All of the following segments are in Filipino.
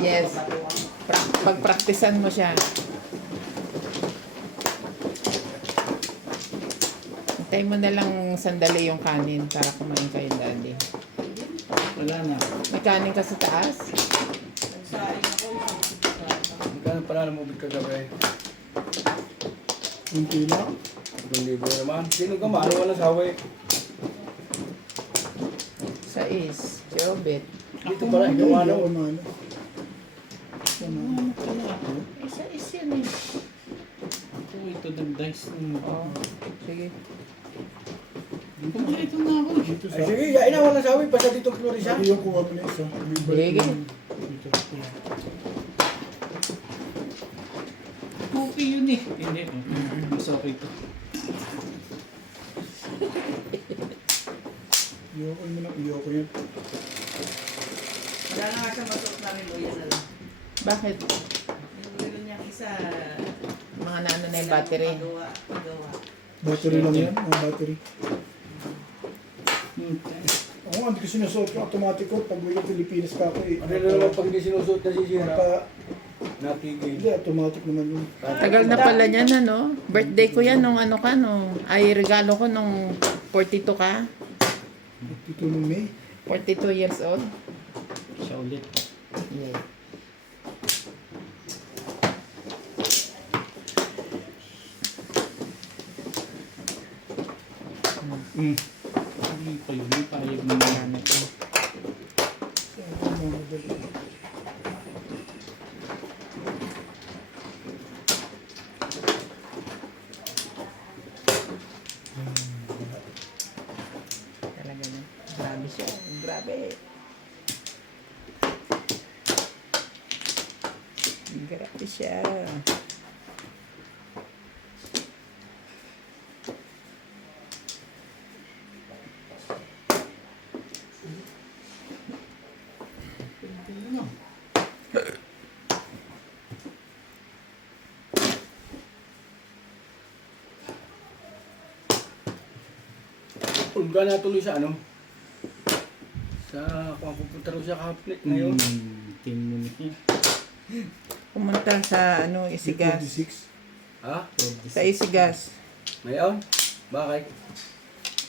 Yes. Pagpraktisan mo siya. Hintay mo na lang sandali yung kanin para kumain kayo, Daddy. Wala na. May kanin ka sa taas? Nagsaing ako. Magkano pala namubig ka gabi? Hindi lang. 2,000 naman. Sino ka maano walang sawi? Sa is. Si Obet. Dito pala, ikaw ano? Ano? Ano pala ako? Sa is yun eh. Ako ito nag-dice. Oo. Sige. Kumpleto na ako. Dito sa... Ay sige, yain na walang sawi. Basta dito Florisa. Sabi yung kuha mo na isa. Sige. Dito. Okay yun eh. Hindi. Mas okay to. Iyoko mo na. Iyoko yun. Wala na nga siya masok namin o yan na lang. Bakit? Yung ulo niya isa, Mga naano na yung battery. Magawa. Battery lang yan. Mga battery. Hmm. Ako nga, hindi ko sinusuot yung automatic ko. Pag may Pilipinas ka ako eh. Ano na naman pag hindi sinusuot na sisira? Naka- Natigil. Hindi, automatic naman yun. Tagal na pala niyan, ano? Birthday ko yan nung ano ka, no? Ay, regalo ko nung 42 ka. Dito nung May. 42 years old. Siya ulit. Yeah. Hindi pa yun. May payag na Ano to? Mga model. Talaga na. Grabe siya. Grabe. Grabe siya. Ano? Ulga na tuloy sa ano? Sa kung pupunta rin siya kahaplit ngayon. Team Munich niya. Pumunta sa ano, Isigas. 26. Ha? Sa Isigas. Ngayon? Bakit?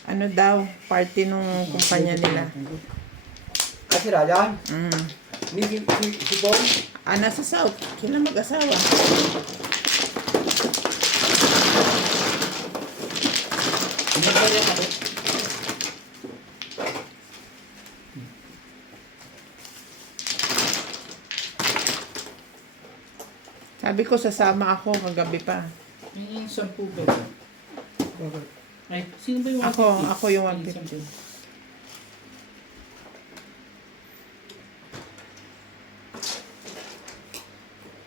Ano daw, party nung kumpanya nila. Kasi Rajan? Mm. Si Paul? Ah, nasa South. Sila mag-asawa. Nagkaya ako. Sabi ko, sasama ako kagabi pa. Yung 10 ba ba? Bakit? Ay, sino ba yung 150? Ako yung Ay, 150. 10.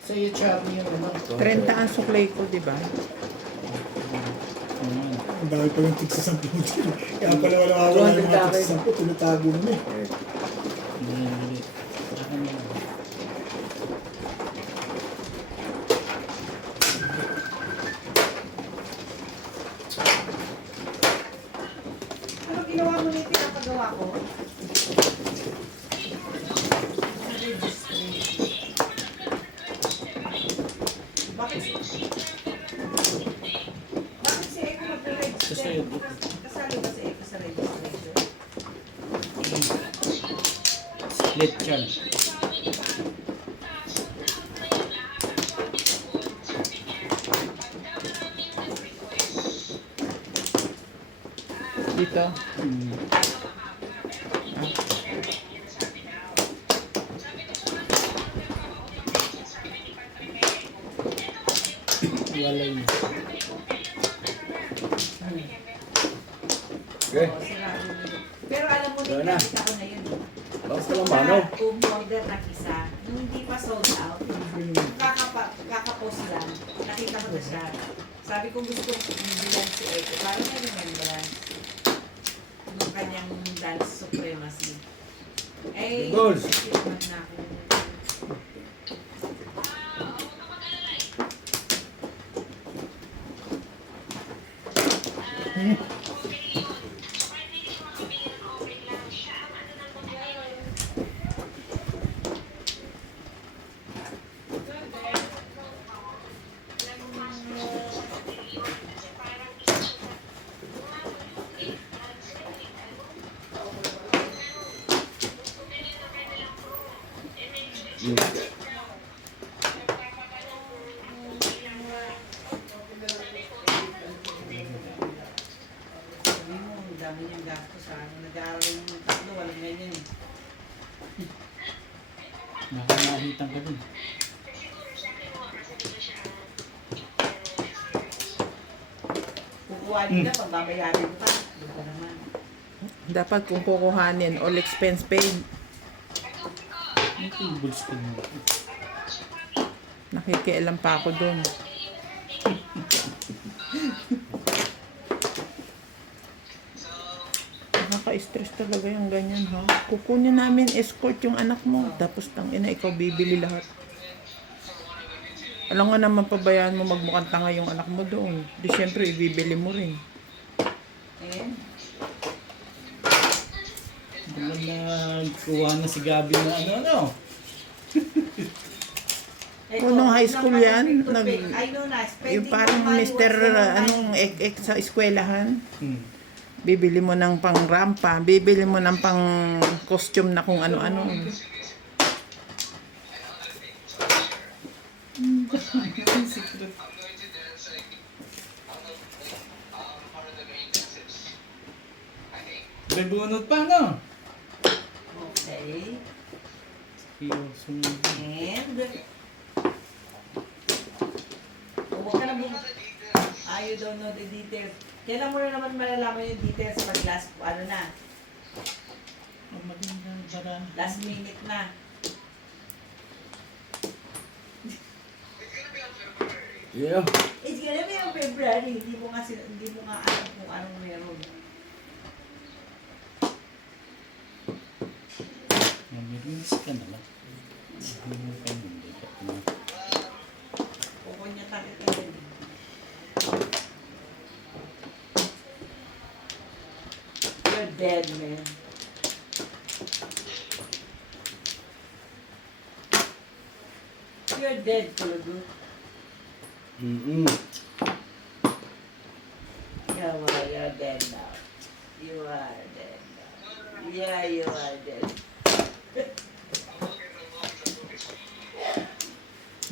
Sa'yo, Charlie, yung ano? 30 ang suklay ko, di ba? Ayan. Ang dami pa yung tigsa 10. Kaya pala wala wala yung mga tigsa 10. Tinatago mo na eh. Ayan, ulit. Akin na lang. Ano ginawa mo na yung pinapagawa ko? Bakit si Eko magre-register? Sa'yo. Kasali ba si Eko sa registration? Split chan. Dito. Walay na. Okay. Oo, sirado nito. Pero alam mo, Wala na. nakita ko na yun. Basta lang mano. Umorder na isa, nung hindi pa sold out, kakapost lang, nakita ko na siya. Sabi ko gusto kong bilang si Eko, para may remembrance ng kanyang dance supremacy. Eh, Goals. naman na ako. Sabi mo, ang dami niyang gasto sa ano. Nag-aaral yung tatlo, walang ganyan eh. Nakamahitan ka dun. Kukuha nila, pagbabayarin pa. Doon pa naman. Dapat kung kukuhanin, all expense paid. Ang tables ko mo. Nakikialam pa ako dun. Nakaka-stress talaga yung ganyan, ha? Kukunin namin escort yung anak mo. Tapos ina ikaw bibili lahat. Alam nga naman pabayaan mo magmukhang tanga yung anak mo doon. Di syempre ibibili mo rin. Ayan. Baka nagkuha na si Gabi na ano. Ito, nung high school yan, I know na, spending Yung parang money, Mr. what's the money? Anong ek sa eskwelahan. Hmm. Bibili mo ng pang rampa, bibili mo ng pang costume na kung ano-ano. May bunot pa, no? Okay. Seryoso. And, huwag ka na you don't know the details. Kailan mo na naman malalaman yung details pag last, ano na, Ang maganda para... last minute na. Yeah. It's gonna be on February. Hindi mo nga alam kung anong meron. Namiris ka na lang. Hindi mo pa yung likat mo. Kukunya tayo kayo. You're dead, man. You're dead, Kulugu. Mm-mm. You're dead now. You are dead now. Yeah, you are dead.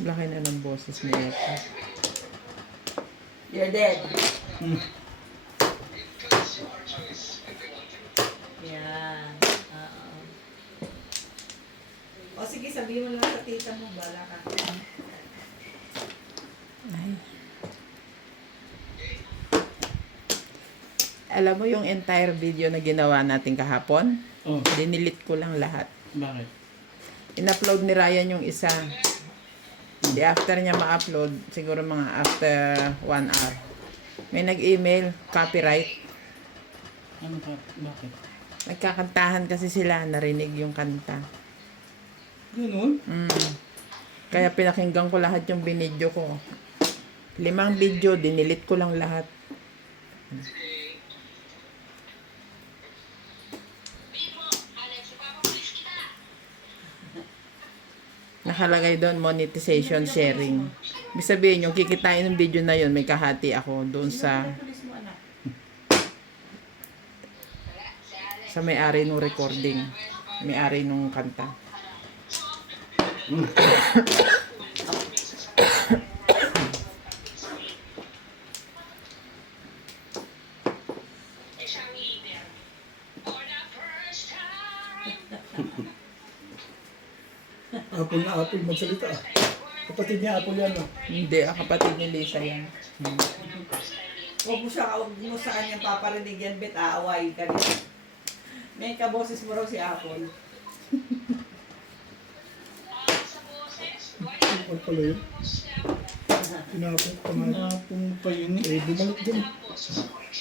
Laki na ng boses ni Eka. You're dead. Hmm. Yeah. O sige, sabihin mo lang sa tita mo, bala ka. Ay. Alam mo yung entire video na ginawa natin kahapon? Oh, Dinilit ko lang lahat. bakit? In-upload ni Ryan yung isa. Di after niya ma-upload, siguro mga after 1 hour. May nag-email, copyright. Ano ka? Bakit? Nagkakantahan kasi sila, narinig yung kanta. Ganun? Kaya pinakinggan ko lahat yung binidyo ko. 5 video, dinilit ko lang lahat. Nakalagay doon, monetization sharing. Ibig sabihin, yung kikitain ng video na yun, may kahati ako doon sa Pulis mo, anak. may-ari ng recording. May-ari ng kanta. Apple na apple magsalita ah. Kapatid niya apple yan ah. Hindi, kapatid ni Lisa yan. Huwag mo sa kanyang paparinig yan, bet aaway ka rin. May kaboses mo raw si Apple. Apple pala yun. Pinapong pa nga. Napong pa yun eh. Eh, bumalik din.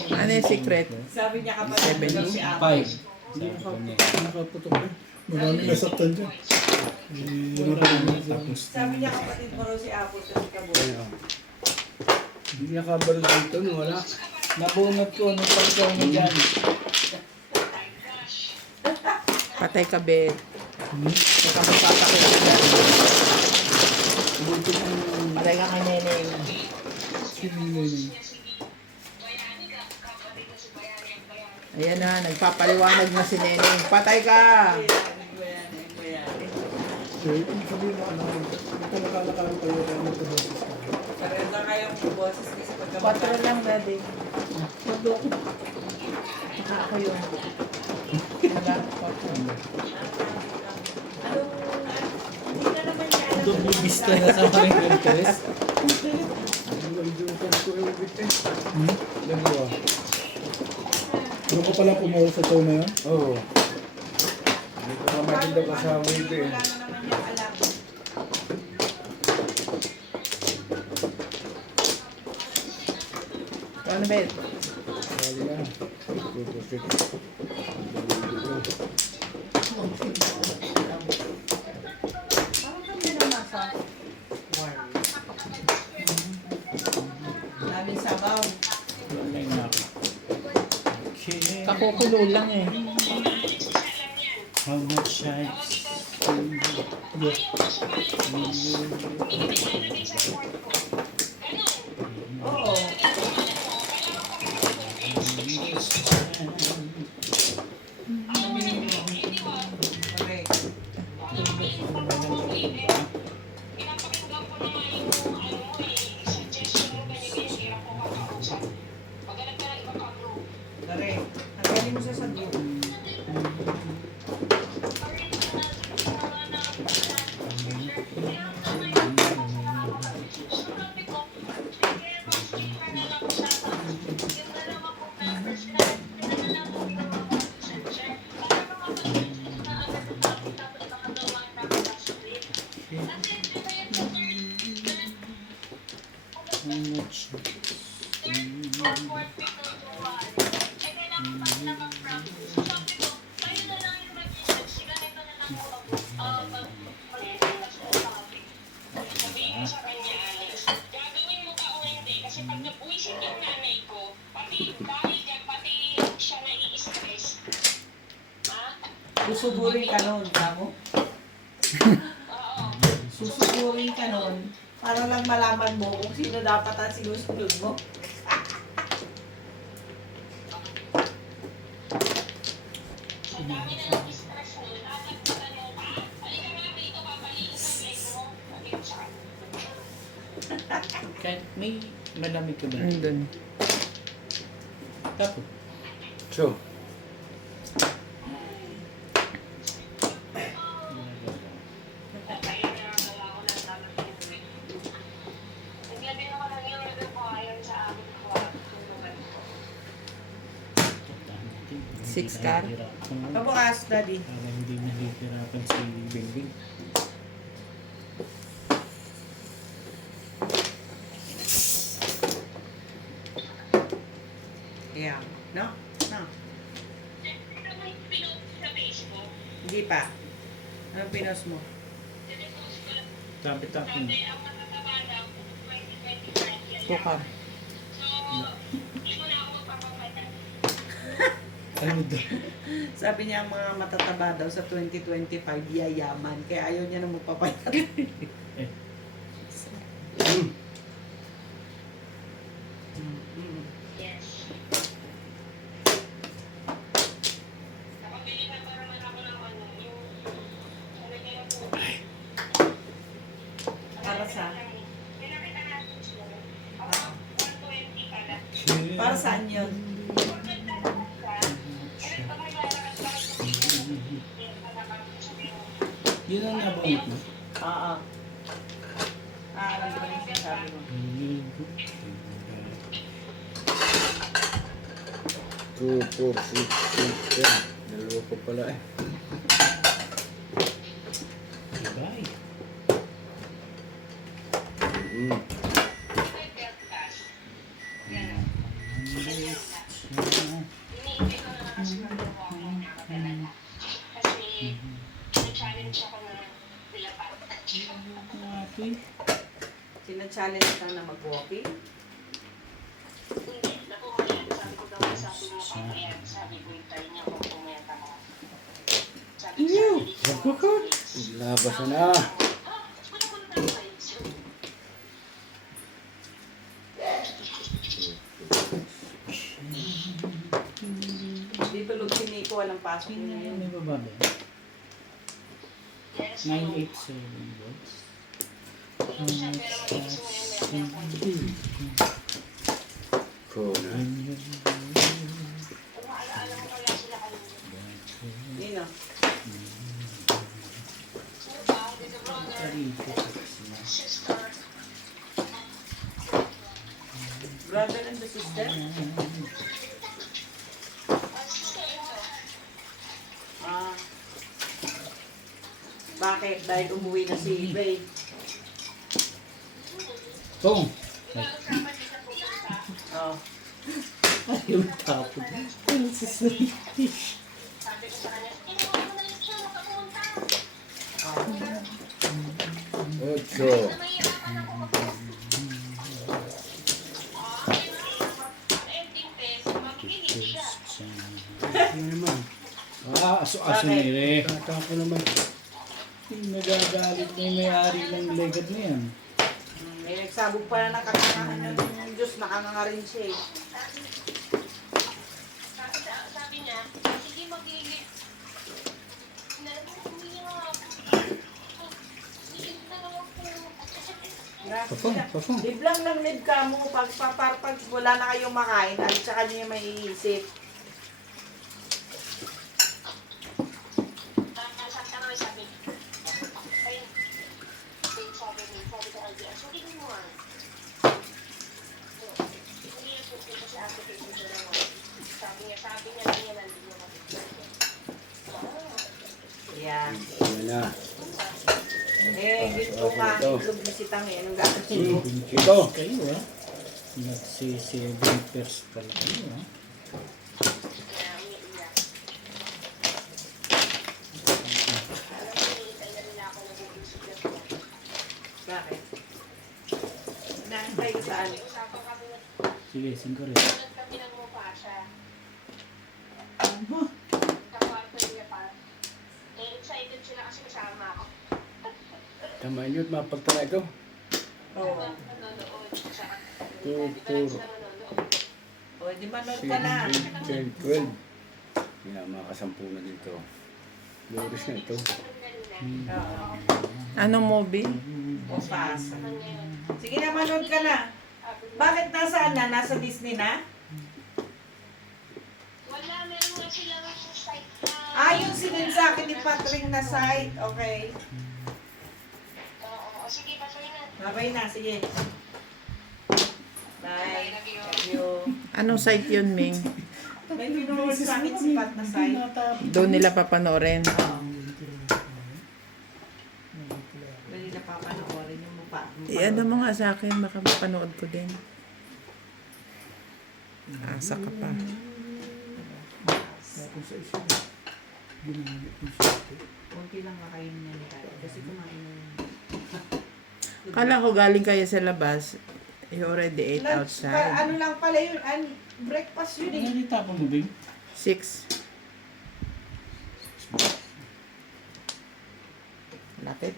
Ano yung secret? Sabi niya kapatid mo daw si Apple. Hindi nakaputok eh. Maraming nasaktan dyan. Eh, yun ang Tapos, Sabi niya kapatid mo raw si Apple kasi kaboses. Hindi nakabalo dito, no? Wala. nabunot ko nung pagkaw mo dyan. Patay ka, Bet. Baka magpapakita ka dyan. Patay ka kay Neneng. Ayan na, nagpapaliwanag na si Neneng. Patay ka! Ano ba yan? Ibig sabihin na ano, nagkalakalan kayo kaya magkabosis ka. Pareho na kayong boses kasi pagka 4 lang, daddy. Tudo. Saka ako yun. Wala, 4. Hindi na naman niya alam. Double vista na sa mga interest. Dalawa. Ano ka pala pumuro sa show na yun? Oo. Hindi ko naman din daw kasama ito eh. Wala na naman niya alam. Ano ba yun? Sabi na. Pupusit. Parang kami naman sa warm. Daming sabaw. Wala na ako. Okay. Kakukulo lang eh. How much I Oo. Okay. Dare, tanggalin mo siya sa group. how much Sabihin sa kanya, Alex, gagawin mo ba o hindi? Kasi pag nabuisit yung nanay ko, pati dahil dyan, pati siya nai-stress. Ha? Susugurin ka nun, kamo? Oo. Susugurin ka nun. Para lang malaman mo kung sino dapat ang sinusunod mo. Sa dami na ng stress mo, lalagpasan mo pa. Halika nga dito, papaliit ang leg mo. Halika sa kahit may malamig ka ba? Andun. Tapos, So, ayun na gawa ko ng tamang tinawid. Naglagay ako lang yung nagpapayan sa amin ko. Tulungan ko. 6 car? Pabukas, daddy. Para hindi nahihirapan si Bingbing. Yeah. No? No. Ito mo yung pinost sa Facebook. Hindi pa. Anong pinost mo? Pinost ko lang. Sabi Sabi, tapos, ang matataba daw, 2025 yan. Tukar. So, hindi mo na ako magpapapalit. ano daw? Sabi niya ang mga matataba daw sa 2025 yayaman. Kaya ayaw niya na magpapayat. Yes. Nakabili na pa naman ako ng ano, yung nalagyan ng tubig. Para sa? Pinakita natin siya. Ako, 120 pala. Para saan yun? Maganda lang siya. Eh, pag may lalakas pa ako sa video, Yun ang nabunot mo? Oo. Alam ko na yung sinasabi mo. 2, 4, 6, 8, 10. Dalawa pa pala eh. Bye. belt cash. Yan. Iniintay ko na kasi magawa ko ng nakapalala. Kasi, na-challenge ako na nilapat. Sina-challenge ka na mag-walking? Hindi, nakuha yan. Sabi ko daw, sabi mo papayag. Sabi ko, hintayin niya kung pumenta ko. Sabi ko, hindi ko Labas na. wala ko na tayo sa Dito lug si Nico, walang pasok niya Ano yun. may baba ba? Yes, 987 volts. tulog siya pero magigising ngayon maya-maya po. Kung maalaala mo kaya sila kanina. Nino? Sir, ba? Dito, brother. Sister. Brother and the sister? Sister-in-law. Ah. Bakit? Dahil umuwi na si Ray. Tong! Diba, usapan din sa pupunta? Oh. Ayaw tapon. Sabi ko sa kanya, inuwan mo na lang siya, makapunta. Ocho. Na mahirapan ako ending test, magiginig siya. Ano naman? Aso-aso Bakit? nire. Tatapo naman. Nagagalit na yung may-ari ng legad na yan. May nagsabog pa na ng kakangahan ng Diyos, nakanganga rin siya eh. Sabi niya, sige magiging. Umiyak. Umiyak na naman po. Papong, papong. Liblang ng lib ka mo pag wala na kayong makain at saka niya may iisip. Sabi ko, RDS, hindi mo nga. Hindi yung pupunta sa application ko naman. Sabi niya lang yan, nandun naman. Yan. Yan na. Eh, ginto ka, itlog bisita ngayon. Anong gagawin mo? Ito. Kayo Nagsi-7 pairs pala kayo Kaya umiiyak. Alam mo, nilitay na nila ako nag-uusap na po. Bakit? Naantay ko saan? May usapan kami na Sige, 5 rin. kami ng mukha siya. Kawarto niya pa. Eh, excited sila kasi kasama ako. Tama nyo at mapagta na ito. Oo. Nanonood siya. Two, Di ba four. lang sila nanonood? O, di manood ka na. 10, 12. Yan, mga kasampu na dito. Loris na ito. Oo. Anong movie? O, pasa. Sige na, manood ka na. Bakit nasaan na? Nasa Disney na? Wala, meron nga silang site na. Ah, yung sinend sa akin ni Patrick na site. Okay. Oo, sige, pasok na. Babay na, sige. Bye. Love you. Anong site yun, Ming? May pinunod sa akin sipat na site. Doon nila papanoorin. Dali na papanoorin yung mukha. Ano mo nga sa akin, baka mapanood ko din. Asa ka pa. Tapos sa isa. Ginamit yung sate. Kunti lang kakainin niya ni Kaya. Kasi kumain na yun. Kala ko galing kayo sa labas. You already ate outside. Ano lang pala yun? Breakfast yun eh. Ano yung tapon mo, Bing? 6. Lapit.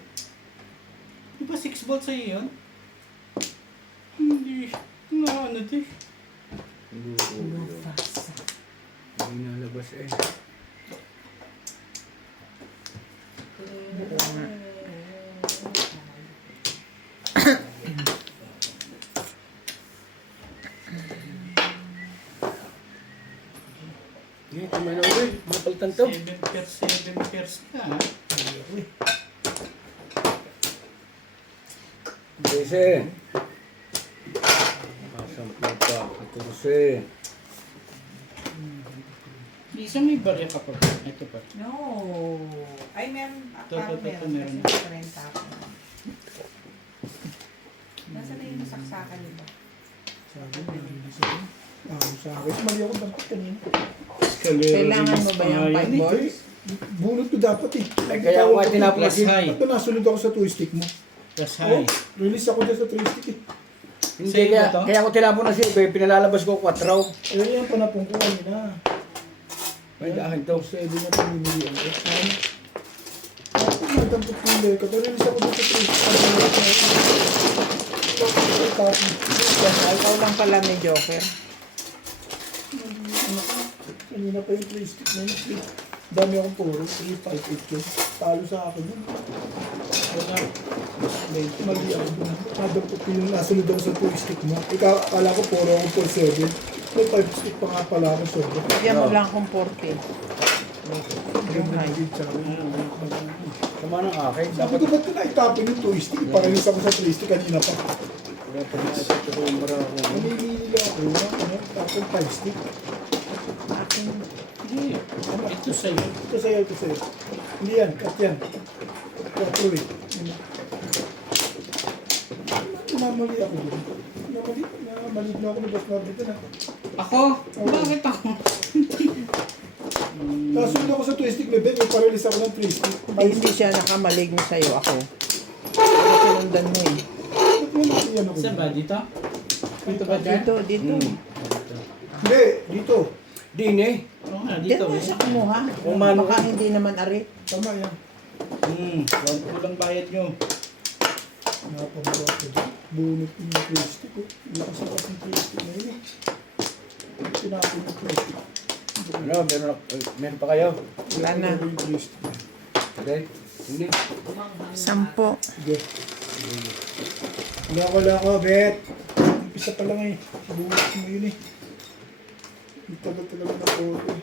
Di ba 6 volts sa'yo yun? Hindi. Ano di? Hindi nalabas eh. Hindi, tama na ulit. Mapalitan to. 7 pairs ka, ha? Dese. Kasampu pa. 14. Isang may barya ka pa. Ito pa. No. Ay, meron. Ito, Parang ito, meron. meron. Kasi renta ako. Nasaan na yung nasaksakan nito? Sabi mo, nalinis ako. Sa akin. Mali ako dapat kanina. Kailangan mo ba yung 5 balls? Bunot ko dapat eh. Ay, kaya ako nga tinapos Plus high. Ba't ba nasunod ako sa 2 stick mo? Plus Oh, high. release ako dyan sa 3 stick eh. Hindi, Sa'yo ba kaya, to? kaya ako tinapon na si Ibe. Pinalalabas ko 4. Ayun yan, panapong ko kanina. Ay, akin to. Sa ebe na pinimili ako. Ay, ako nagdampot ko yung leka. Pero release ako dyan sa 3 stick. Ikaw lang pala ni Joker. Kanina pa yung 3 stick na yun. Dami akong puro. 3, 5, 8 yun. Talo sa akin yun. Wala. Mali ako dun. Nadampot ko yung nasunod ako sa 2 stick mo. Ikaw, akala ko puro ako 4, 7. May 5 stick pa nga pala ako sobra. Bigyan mo lang akong 40. Yung high. Tama ng akin. Sabi ko, ba't ko naitapon yung 2 stick? Paralis ako sa 3 stick kanina pa. Wala pa na ito ko yung marako. Namimili lang ako. Tapos 5 stick. Akin. Hindi. Ito sa'yo. Ito sa'yo, ito sa'yo. Hindi yan, cut yan. 4 eh. Namali ako dun. Namali na ako ni Boss Mark dito na. Ako? Bakit ako? Nasunod ako sa 2 stick na Ben, may paralis ako ng 3 stick. Ay, hindi siya nakamalign sa'yo ako. Ako sinundan mo eh. Ba't may nakiyan ako? Saan ba? Dito? Dito ba dyan? Dito. Hindi, dito. Din eh. Oo nga, Dito dito. mo siya kumuha. Umano Baka hindi naman arit. Tama yan. Kulang bayad nyo. Napamura ko dyan. Bunot ko yung 3 stick ko. Lakas yung 3 stick na yun eh. Tinapon yung 3 stick. Ano, meron pa kayo? Wala na. Ano yung 3 stick? Okay. Hindi. 10. Sige. Wala ko, Bet. Umpisa pa lang eh. Bunot mo yun eh. Ang tagal talaga na po eh.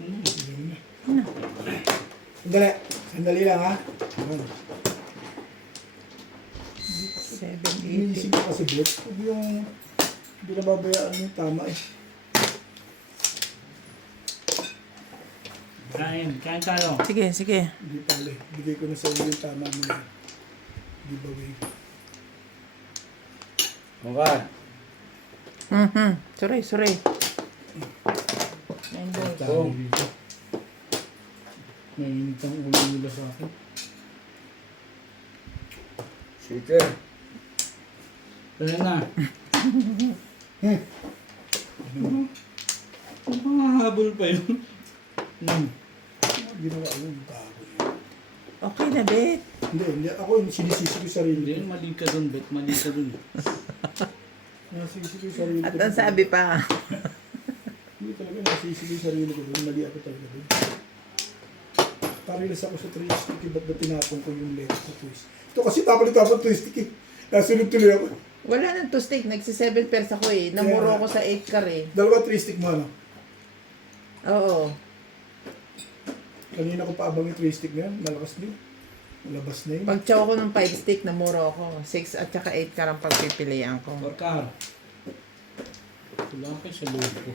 Yun na. Sandali. Sandali lang ha. Ayan. 7, 8. Iniisip ko kasi, Bet. Huwag yung hindi na babayaan yung tama eh. Kain tayo. Sige. Hindi pala eh. Bigay ko na sa iyo yung tama mo na giveaway. Okay. Suray. Ayun, boy. Tama dito. Mainit ang ulo nila sa akin. Sige. Tara na. Mahahabol pa yun. Ginawa ko yung bago yun. Okay na, Bet. Hindi. Ako yung sinisisi ko yung sarili Hindi, ko. mali ka dun, Bet. Mali ka dun. Nasisi ko yung sarili ko. At ang sabi pa, Hindi talaga nasisi ko yung sarili ko doon. Mali ako talaga doon. Parilas ako sa 3 stick. Ba't ba tinapon ko yung left sa twist? Ito kasi tapon 2 stick eh. Nasunod tuloy ako. wala nang 2 stick. Nagsi-7 pairs ako eh. Namuro ako sa 8 car eh. Dalawa 3 stick mo ano? Oo. Kanina ko pa abang yung 3 stick na yan. Malakas din. Malabas na yun. Pag chow ko ng 5 stick, namuro ako. 6 at saka 8 car ang pagpipilian ko. Orkar. Kulang kayo sa loob ko.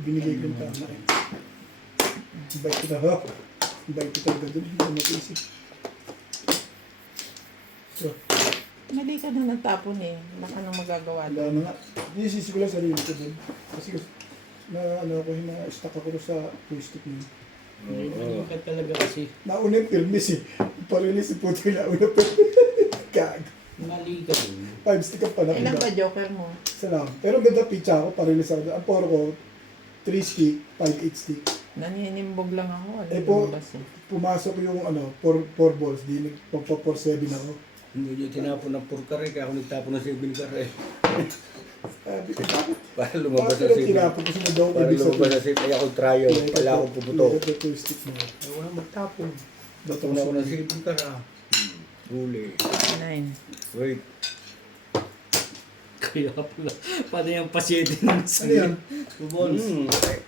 Binigay ko yung tama eh. Bait kita ha. Bait kita talaga doon. Hindi ko matiisip. So, Mali ka na natapon eh. Baka nang magagawa wala doon. na nga. Inisisi ko lang sarili ko doon. Kasi na-stuck ako sa 2 stick na yun. Mali ka talaga kasi. Nauna yung filmis eh. Parilis si Puti nauna pa. Kag. Mali ka dun. 5 stick ang pala. Ilan ba joker mo? Salam. Pero ganda pizza ako. Parilis ako. Ang poro ko, 3 stick, 5, 8 stick. Naninimbog lang ako. Wala Eh po, lumabas eh. pumasok yung 4 balls. Di nagpapa-4-7 ako. Hindi niya tinapon ng purkar eh. Kaya ako nagtapon ng 7 kar eh. Sabi ko, bakit? Para lumabas Bakit sa na 7. tinapon ko sa daw Para ibig lumabas sabihin? sa 7. Ay ako tryo. Wala akong puputo. Ito 2 stick mo. Ay wala magtapon. Bato Tapon ako ng 7 kar ah. Huli. 9. Wait. Kaya pala. Paano yung pasyente naman sa Ano yan? balls?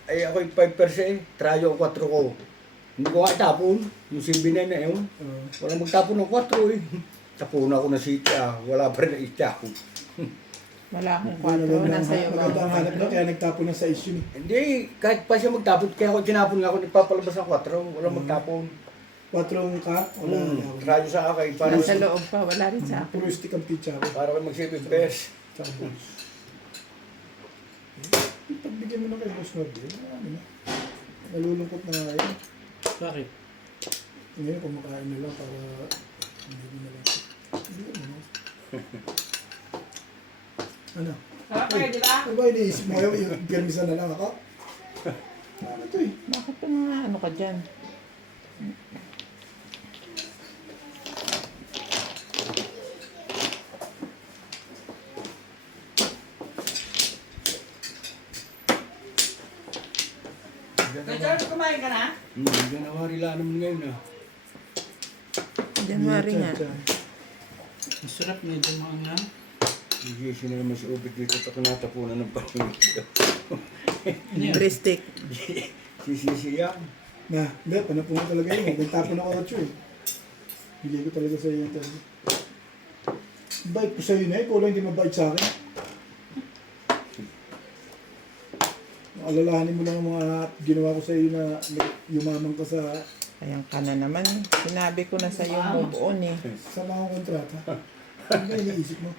Ay ako yung 5%. Tryo ang 4 ko. Hindi ko nga itapon. Yung 7 na yun. Walang magtapon ng 4 eh. Tapon ako ng 7 ah. Wala pa rin ang itya ko. Wala akong 4. Nasa iyo ba? Maganda ang hanap na kaya nagtapon na sa issue eh. Hindi, kahit pa siya magtapon, kaya ako tinapon nga ako, nagpapalabas ng 4, walang magtapon. 4 ka? Wala na. Radyo sa akin, para, Nasa loob pa. Wala rin sa akin. Puro stick ang pizza ko. para kayo mag-7 pairs. Tsaka balls. Pagbigyan mo na kay Boss Norbert, ano na. Nalulungkot na nga yun. Bakit? Ngayon, kumakain na lang para hindi mo na lang. Hindi mo na. Ano? Sarap kayo, di ba? Ano ba iniisip mo ngayon? Yung pirmisa na lang ako? Ano to eh? Bakit pa nga ano ka dyan? ka na? January lang naman ngayon ah. January nga. Masarap, medyo maanghang. Hindi siya naman si Ubit dito at ako natapunan ng pangingin dito. Breast steak. Si yan. Na, hindi, panapon ko talaga yun. Nagtapon ako at yun. Bili ko talaga sa iyo yung tayo. Bait ko sa iyo na, ikaw lang hindi mabait sa akin. Alalahanin mo lang ang mga ginawa ko sa iyo na yumaman ka sa Ayan ka na naman. Sinabi ko na sa iyo move on eh. sa mga kontrata. Ano ba iniisip mo?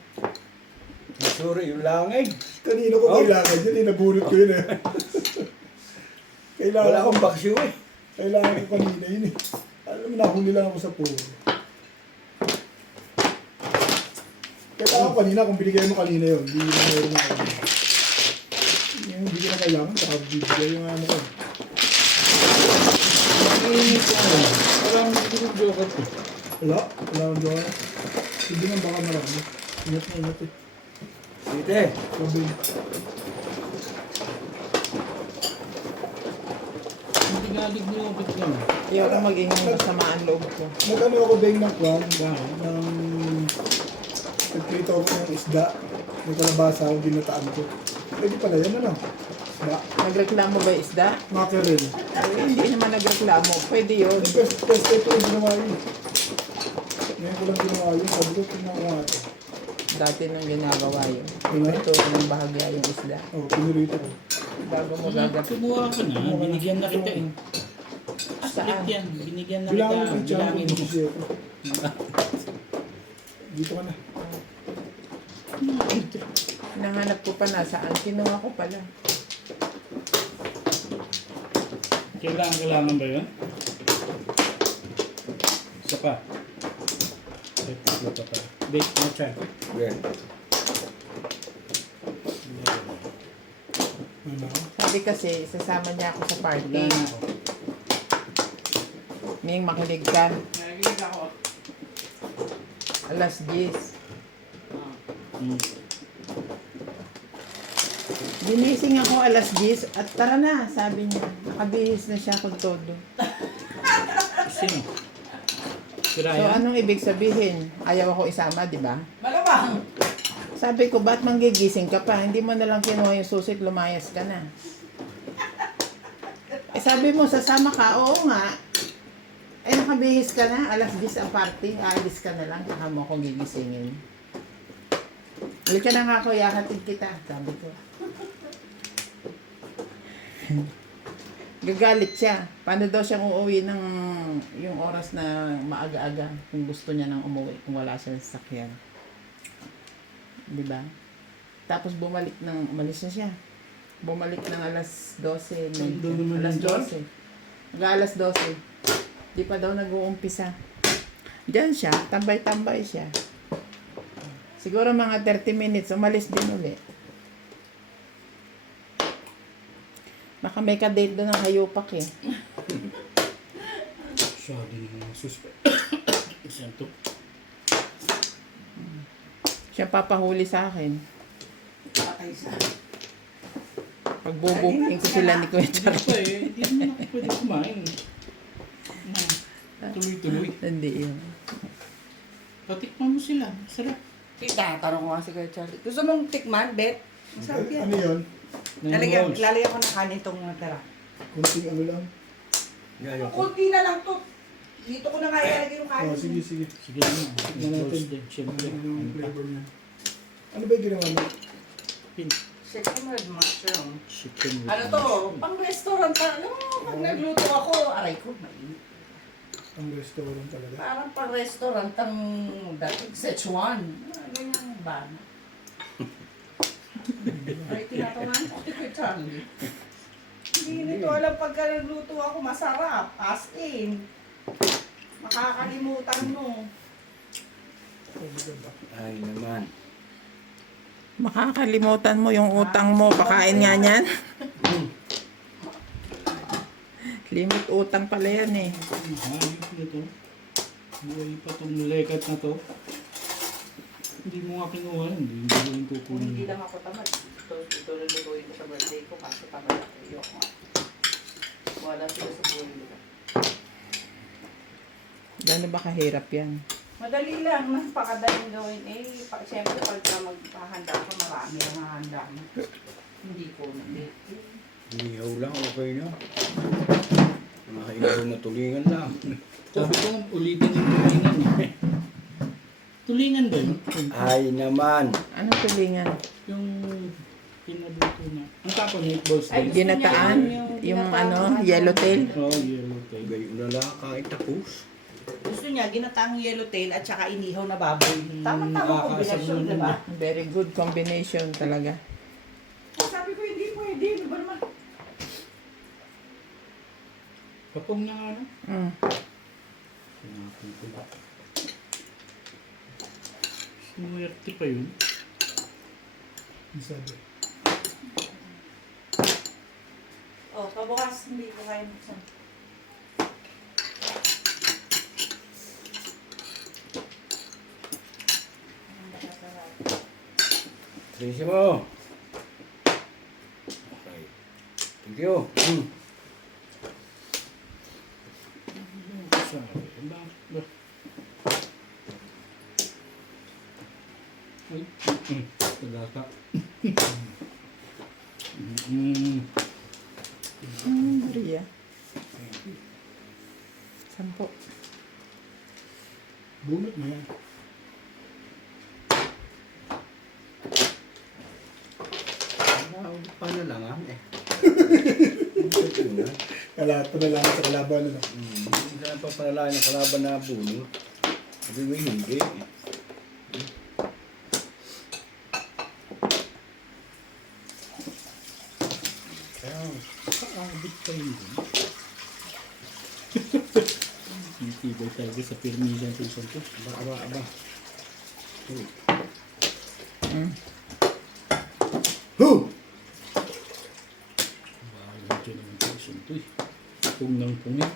Sorry, yung langay. Kanino ko kailangan yun, nabunot ko yun eh. Kailangan Wala ko, akong baksyo eh. kailangan ko kanina yun eh. Alam mo, nahuli lang ako sa puro. Kailangan ko kanina, kung binigay mo kanina yun, hindi mo mayroon na ako. Yung hindi ko na kailangan, saka bibigay yung ano ko. Marami siguro jokat ko. Wala, wala akong doon. Hindi man baka marami. Ingat na, ingat eh. Site. Sabi, Hindi galig niyo, ba't gano'n? Ayaw ko mag-ingay masamaan loob ko. nag-ano ako bang ng kwan, ng nagprito ako ng isda. May kalabasa ako, ginataan ko. Pwede pala yan, ano? Isda. Nagreklamo ba yung isda? Mackerel. Ay, hindi naman nagreklamo. Pwede yun. Best ito yung ginawa yun. Ngayon ko lang ginawa yun. Sabi ko, tingnan ko nga ito. Dati nung ginagawa yun. Ano? Ito ng bahagya yung isda. Oh, pinurito ko. Bago mo gagawin. Kumuha ka na, binigyan na kita eh. Split Saan? yan, binigyan na Bilangin kita, ko yung tiyan ko, bilangin mo. 17. Dito ka na. Nahanap ko pa nasaan. Kinuha ko pala. Kailangan ba yun? Isa pa. Ay, tatlo pa pa. Bake na siya. Yan. Ano? Sabi kasi, sasama niya ako sa party. Wala na ako. Ming, makinig ka. Nagilig ako. Alas 10. Hmm. Ginising ako alas 10 at tara na, sabi niya. Nakabihis na siya kung todo. Sino? Si So, Ryan? anong ibig sabihin? Ayaw ako isama, di ba? Malamang. Sabi ko, ba't manggigising ka pa? Hindi mo na lang kinuha yung susit, lumayas ka na. Eh, sabi mo, sasama ka? Oo nga. Eh, nakabihis ka na. Alas 10 ang party. Aalis ka na lang. Saka mo akong gigisingin. Halika na nga ako, yahatid kita. Sabi ko. Gagalit siya. Paano daw siyang uuwi ng yung oras na maaga-aga kung gusto niya nang umuwi kung wala siyang sasakyan. Di ba? Tapos umalis na siya. Bumalik ng alas 12. Doon naman Alas yung 12. Mag-alas 12. Di pa daw nag-uumpisa. Diyan siya. Tambay-tambay siya. Siguro mga 30 minutes. Umalis din uli. Baka may ka-date doon ng hayupak eh. Siya din yung suspect. Isang to. Siya papahuli sa akin. Patay siya. Pagbubuking ko sila ni Kuya Hindi Char. pa eh, hindi naman ako pwede kumain. Tuloy-tuloy. Hindi yun. Patikman mo sila, sarap. Tinatanong ko nga si Kuya Charlie. Gusto mong tikman, Bet? Masarap yan. Ano yun? Lalagyan ko ng kanin itong natara. Kunting ano lang. Yan yung Kunti na lang to. Dito ko na nga ilalagay yung kanin. Oh, sige, sige. Sige na, Tignan natin. close din. Siyempre. Ano yung Ano pa? flavor niya? Ano ba yung ginawa mo? Pin. Chicken with mushroom. Chicken with Ano to? mushroom. Pang restaurant pa. Ano? Pag nagluto ako, aray ko, mainit. Ang restaurant talaga. Parang pang restaurant ang dating Szechuan. Ganyan ba? Ay, tinatangan ko kay Charlie. Hindi nito alam pagka nagluto ako masarap. As in. Makakalimutan mo. ay naman. Makakalimutan mo yung utang mo. Pakain nga niyan. Limit utang pala yan eh. Ayos na to. Buhay pa itong lekat na to. Hindi mo nga kinuha yun. Hindi mo yung kukunin. Hindi lang ako tamad. Ito lulutuin ko sa birthday ko kasi tamad ako. Ayoko nga. Wala sila sa buhay nila. Gano'n ba kahirap yan? Madali lang, napakadaling gawin. Siyempre, pagka maghahanda ka, marami ang hahanda mo. Hindi ko na. Inihaw lang, okay na. Mga ihaw na tulingan lang. Sabi ko, ulitin yung tulingan eh. Tulingan ba yun? Ay naman. Ano tulingan? Yung pinaluto na. Ang tapo meatballs Ay, din. Ginataan? Yung ano, yellowtail? Oh, yellow tape. Gayon na lang, kahit tapos. Gusto niya, ginataang yellowtail at saka inihaw na baboy. Tama-tama kombinasyon, nakakasabunod di ba? Very good combination talaga. Sabi ko, hindi pwede. Ano ba naman? Kapag na ano? Mm. Sinuwerte pa yun. Ang sabi. Oh, pabukas, hindi ko kaya buksan. Tracy mo. Okay. Thank you. Sabi, bakit ba? Ay, talata. Maria. 10. Bunot mo yan. Panalangan eh. Kalato na lang sa kalaban. Ano? Hindi ka napapanalain ng kalaban na bunot. Sabi mo hindi. Kaabit pa yun dun. Ang tibay talaga sa pirmisan to isang to. Aba. Bahala dyan naman to isang to eh. Pung ng pungin.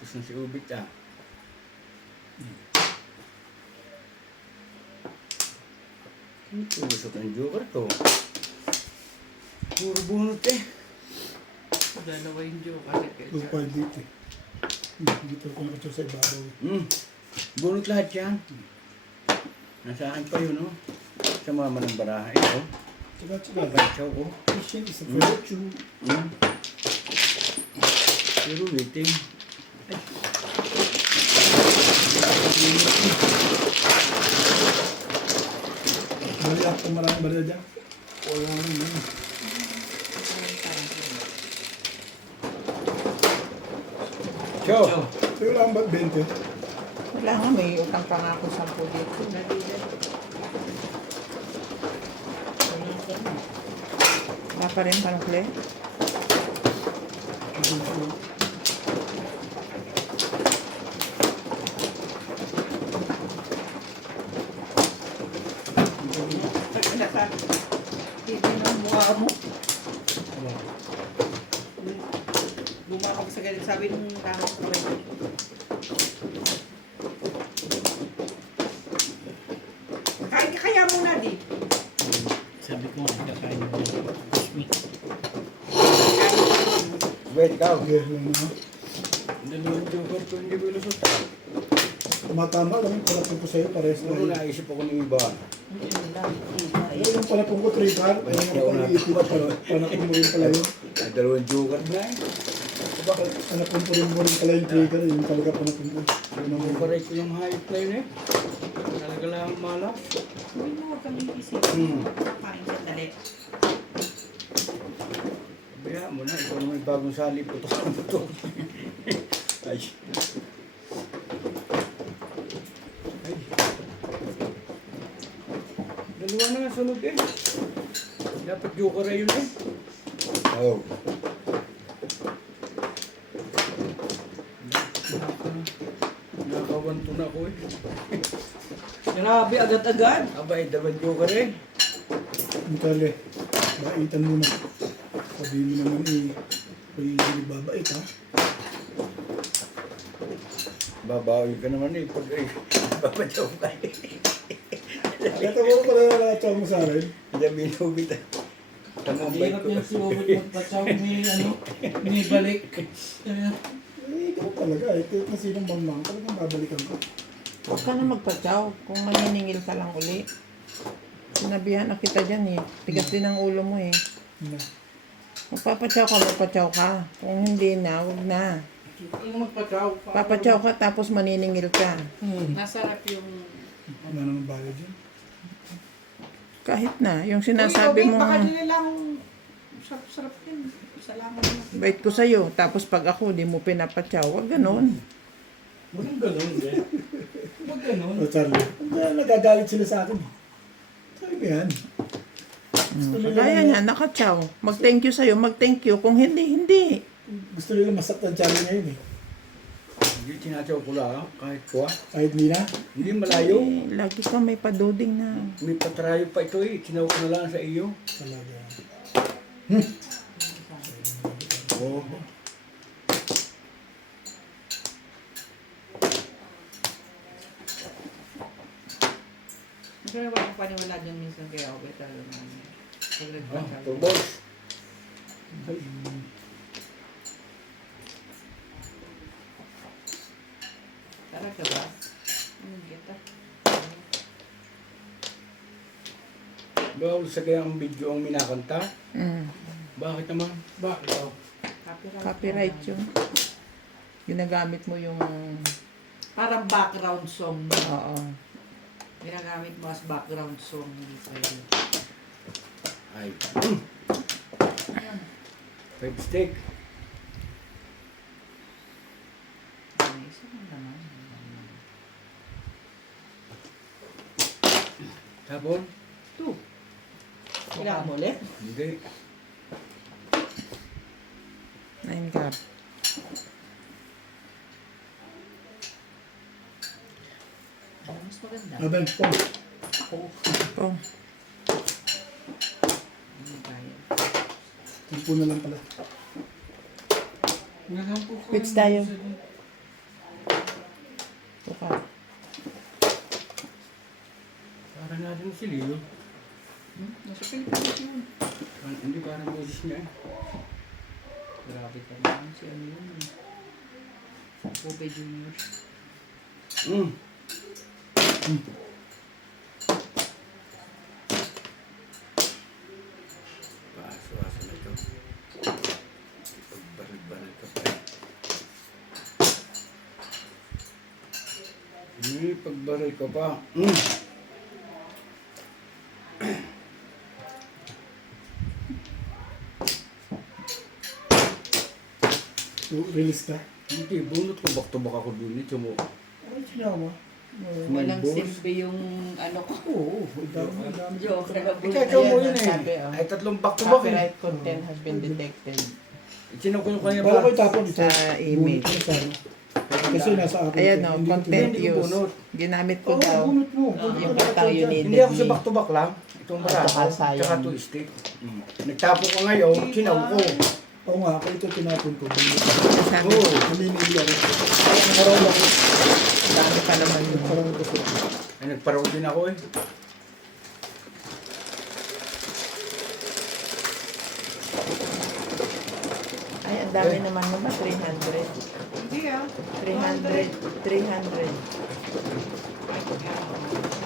Gusto si Ubit ah. Ito gusto ng joker to. Puro bunot eh. Dalawa yung joke kasi Lupal dito eh. Dito ko nakatso sa ibabaw. Bunot lahat yan. Nasa akin pa yun oh. Sa mama ng baraha ito. Tsaka. Pagkatsaw ko. Fishing is a virtue. Pero waiting. Mali ako maraming baril dyan. Wala naman. Chow! Pero wala akong 20. Wala nga, may utang pa nga ako 10 dito. Wala pa rin panukle. Hindi na mukha mo. Bumakag sa ganit. Sabi nung kamot ko rin. Kain ka kaya muna, di. Sabi ko nga, kakain mo ng meat. Wait, ikaw. Okay, lang na. Dalawang joker ko hindi ko ilusot. Tumatama lang yung palapong ko sa'yo. Parehas na Puro yun. naisip ako ng iba. Pero yung palapong ko, 3 car. Kaya nga pag-iipit pa. Panakon mo rin pala yun. Ay, dalawang joker na eh. Bakit panakon po rin mo rin pala yung trigger. Yung talaga panakon ko. Yun ang mga. Correct ko yung high plane eh. Talaga lang malas. Hindi mo huwag kami isip. Kain ka dali. Kaya mo na, ikaw naman bagong sali, putok. Ay. Ay. Dalawa na nga sunod eh. Dapat joker ay yun eh. Oh. Nakawanto na ako eh. Grabe, agad-agad. Abay, dalawang joker eh. Yung tali. Baitan mo na. Sabi mo naman eh. Pwede babait ha. Babawi ka naman eh. Pag ay, babajaw ka eh. Ito mo pala na nakatsaw mo sa akin. Hindi binubit. Tama ang bait Hirap ko. niya si Obot magpatsaw ni balik. Eh, ikaw talaga. Eh, kahit na sinong mamang, talagang babalikan ko. Huwag ka na magpatsaw kung maniningil ka lang uli. Sinabihan na kita dyan eh. Tigas din ang ulo mo eh. Na. Magpapatsaw ka. Kung hindi na, huwag na. Yung magpatsaw. Papatsaw ka tapos maniningil ka. Masarap yung... Ano naman bala dyan? Kahit na, yung sinasabi mo, Baka nila lang sarap-sarap yun. Salamat na. bait ko sa'yo. Tapos pag ako, di mo pinapatsaw. Huwag ganon. Walang ganun, hindi. Huwag ganun. O, Charlie. Nagagalit sila sa akin. Sabi ko yan. Kaya niya, nakatsaw. Mag-thank you sa'yo, mag-thank you. Kung hindi, hindi. Gusto nila masaktan Charlie ngayon eh. Hindi tinatsaw ko lang, kahit kuha. Kahit hindi na. Hindi malayo. Eh, lagi ka may paduding na. May patrayo pa ito eh. Tinaw ko na lang sa iyo. Talaga. Oo. Pero walang paniwala dyan minsan kaya ako talaga naman. Pag Ah, nagpatsaw. turbos. Talaga ba? Kita. Bawal sa kaya ang video ang minakanta. Mm. Bakit naman? Bakit daw? Copyright yun. Ginagamit mo yung... Parang background song. Oo. Ginagamit mo as background song. Hindi pwede. Ay. Five stick. Isa lang naman. Sabon? Two. Kailangan mo ulit? Hindi. 9 cup. Ano mas maganda? Abel, po. Oh, Ano kaya? Timpo na lang pala. Nasampu ko. Quits tayo. buka. Parang natin si Leo. Nasa Pilipinas yun. Hindi parang boses niya eh. Grabe ka naman si ano yun. Kobe Junior. Mm. Paso-aso na ito. Pagbaril-baril ka pa. Pagbaril ka pa. So, release ka. Hindi, bunot ko back-to-back ako dun eh. Sumo. Ay, sinama. Walang boss. simple yung ano ko. Oo, ang dami, ang dami. Joke na Ikaw mo Ayan, yun sabi, eh. oh. Ay, tatlong back-to-back eh. Copyright content has been detected Sino ko yung kanya Wala ko pa? itapon ito. sa image. Bunot ko sana. Kasi nasa akin. Ayan ito. o, Hindi ko content hindi ko use. bunot. Ginamit ko Oo, daw. bunot mo. Yung bitaw you needed Hindi ako sa me. back-to-back lang. Itong barako, Tsaka sayang. tsaka two stick. Nagtapo ko ngayon, sinaw ko. Oo nga, ako ito tinapon ko. Bunot. Sabi, Oo. Namimili ako. Nakaroon ako. dami pa naman yun. Nakaroon ko. Ay, nagparod din ako eh. Ay, ang dami naman naman. 300. Hindi ah. 300. 300.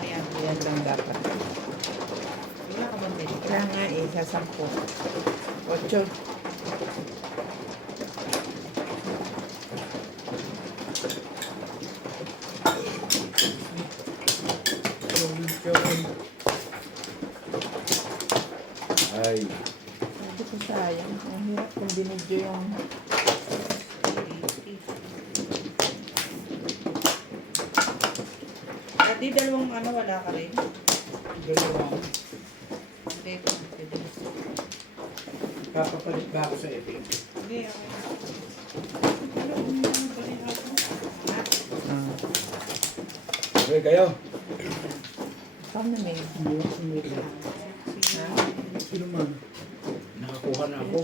Ayan. Yan lang dapat. Wala ka bang medyo? Kaya nga eh, sa 10. 8. Ay, Sabi ko sayang. Ang hirap kung binidyo yung... Pati dalawang ano wala ka rin. Dalawa. Hindi ko. Papapalit ba ako sa epic? Hindi ako. Ano kung balik ako? Ah. okay kayo. Paano may... Sino man? Nakakuha na ako.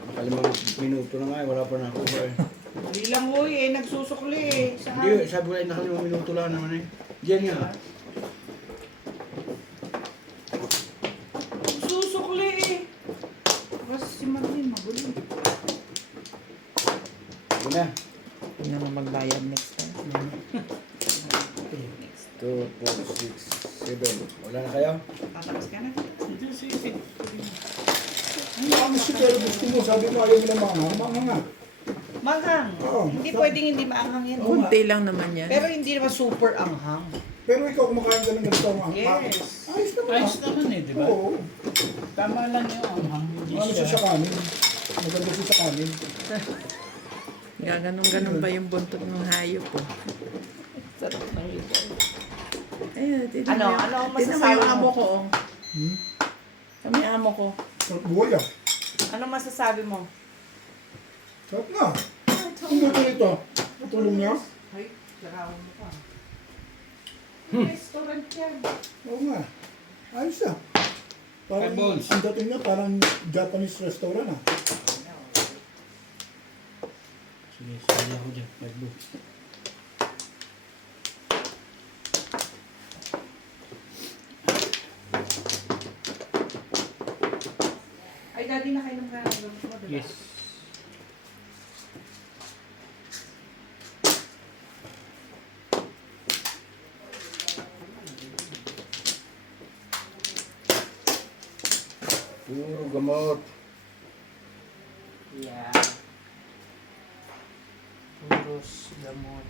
Nakalimang minuto na nga eh, wala pa nakuha eh. Hindi lang uy eh. Nagsusukli eh. Sa Hindi, sabi ko ay nakalimang minuto lang naman eh. Diyan nga. na. Huwag naman magbayad next time. 2, 4, 6, 7. Wala na kayo? Tatapos ka na. Sige, sige. Ang amis ko pero gusto mo, sabi mo ayaw mo na mga nga. Maghang. Oo. Hindi pwedeng hindi maanghang yan. Kunti lang naman yan. Pero hindi naman super anghang. Pero ikaw kumakain ka ng ganito ang Yes. Ayos naman. Ayos naman eh, di ba? Oo. Tama lang yung anghang. Hindi Ano siya sa kanin? Maganda siya sa kanin. Gaganong-ganon pa yung buntot ng hayop po. Sarap ng ito. Ayun, tignan Ano? mo yung- Ano ang tignan mo masasabi yung mo? amo ko. Oh. Hmm? Kami amo ko. Sarap buhay ah. Ano masasabi mo? Sarap na. Ang luto nito. Natulong niya? Ay, larawan mo pa. Restaurant yan. Oo nga. Ayos ah. Parang, Five balls. ang dating na parang Japanese restaurant ah. Sige, sige ako dyan. Magbo. Ay, daddy, nakainom ka ng gamot mo, diba? Yes. Puro gamot. Yeah. Puros gamot.